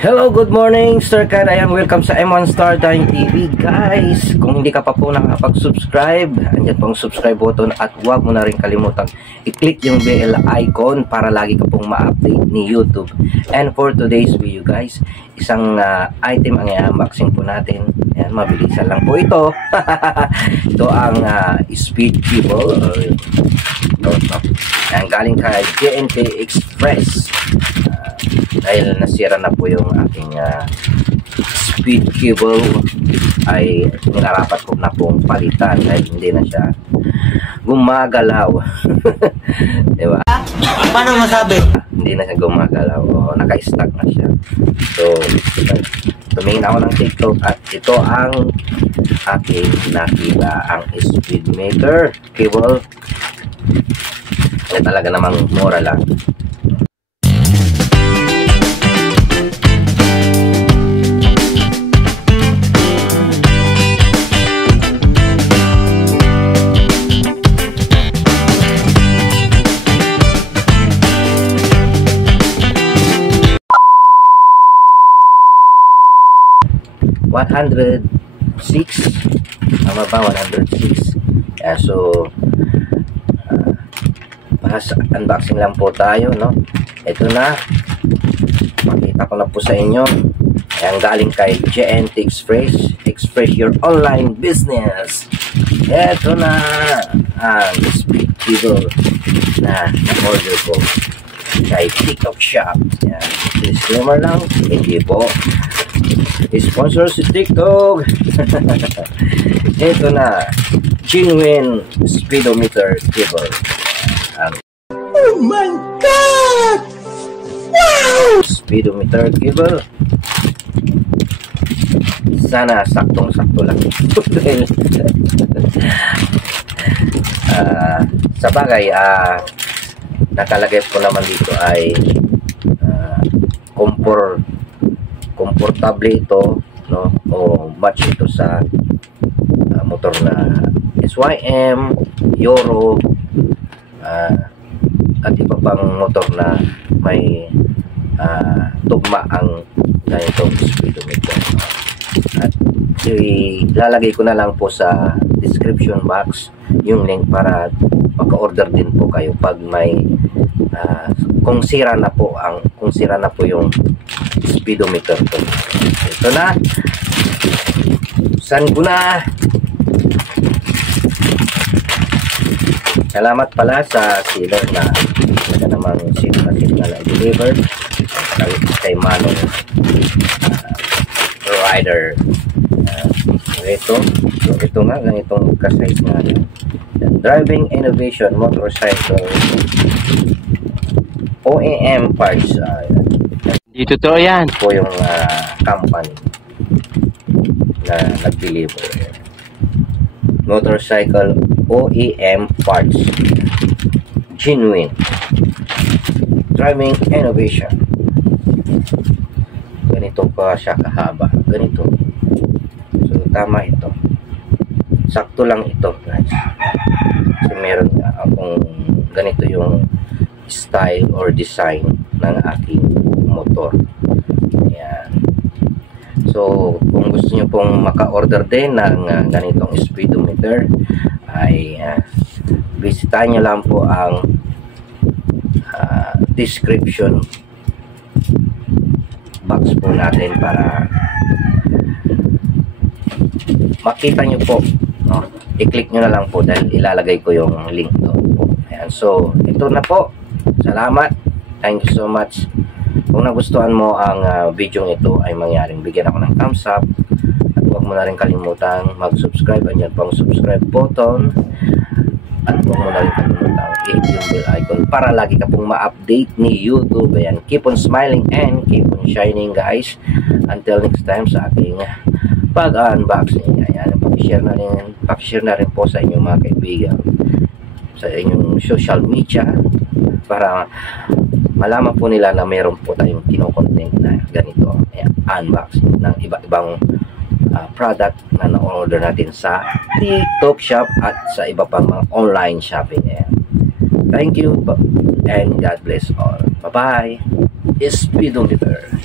Hello, good morning, Sir Kad. Ayan, welcome sa M1 Star Time TV, guys. Kung hindi ka pa po nakapag-subscribe, andyan pong subscribe button at huwag mo na rin kalimutan i-click yung bell icon para lagi ka pong ma-update ni YouTube. And for today's video, guys, isang item ang i-unboxing po natin. Ayan, mabilisan lang po ito. Ito ang speed cable. Ayan, galing kay JNT Express. Dahil nasira na po yung aking speed cable, ay nilarapat ko na pong palitan dahil hindi na siya gumagalaw. Diba? Paano masabi? Hindi na siya gumagalaw, naka-stuck na siya. So tumingin ako ng TikTok at ito ang aking nakita, ang speed meter cable. Ay, talaga namang mura lang. $106, tama ba? 106. Yeah, so unboxing lang po tayo, no? Ito na, makita ko na po sa inyo. Ayan, galing kay JNT Express. Express your online business. Ito na ang speed cable na order ko kay TikTok Shop. Ayan, disclaimer lang, hindi po sponsor si TikTok. Ito na, genuine speedometer cable. Oh my God! Wow! Speedometer cable. Sana saktong-sakto lang. Sa bagay, nakalagay po naman dito ay komportable ito, no, o match ito sa motor na SYM, Euro, at iba pang motor na may tugma ang ganitong speedometer. At ilalagay ko na lang po sa description box yung link para magka-order din po kayo pag may kung sira na po yung speedometer ko. Ito na, saan ko na. Salamat pala sa sealer na namang signal na delivered kay Manong rider. Ito nga, ganitong ka-size nga. Driving Innovation Motorcycle OEM parts. Dito to yan po yung company na nag-deliver. Motorcycle OEM parts, genuine driving innovation. Ganito pa siya kahaba, ganito. So tama ito, sakto lang ito, guys. Kasi meron akong ganito yung style or design ng aking motor. Ayan. So kung gusto nyo pong maka-order din ng ganitong speedometer, ay bisitahin nyo lang po ang description box po natin para makita nyo po, no? I-click nyo na lang po dahil ilalagay ko yung link doon po. Ayan. So ito na po, salamat, thank you so much. Kung nagustuhan mo ang video ito, ay mangyaring bigyan ako ng thumbs up. At huwag mo na rin kalimutang mag-subscribe. Andyan pang subscribe button. At huwag mo na rin kalimutang i-hit yung bell icon para lagi ka pong ma-update ni YouTube. Ayan, keep on smiling and keep on shining, guys. Until next time sa aking pag-unboxing. Ayan, pakishare na rin po sa inyong mga kaibigan sa inyong social media para malaman po nila na meron po tayong kino-content na ganito. Ayan, unboxing ng iba-ibang product na na-order natin sa TikTok Shop at sa iba pang mga online shopping. Ayan. Thank you and God bless all. Bye-bye. Speedometer.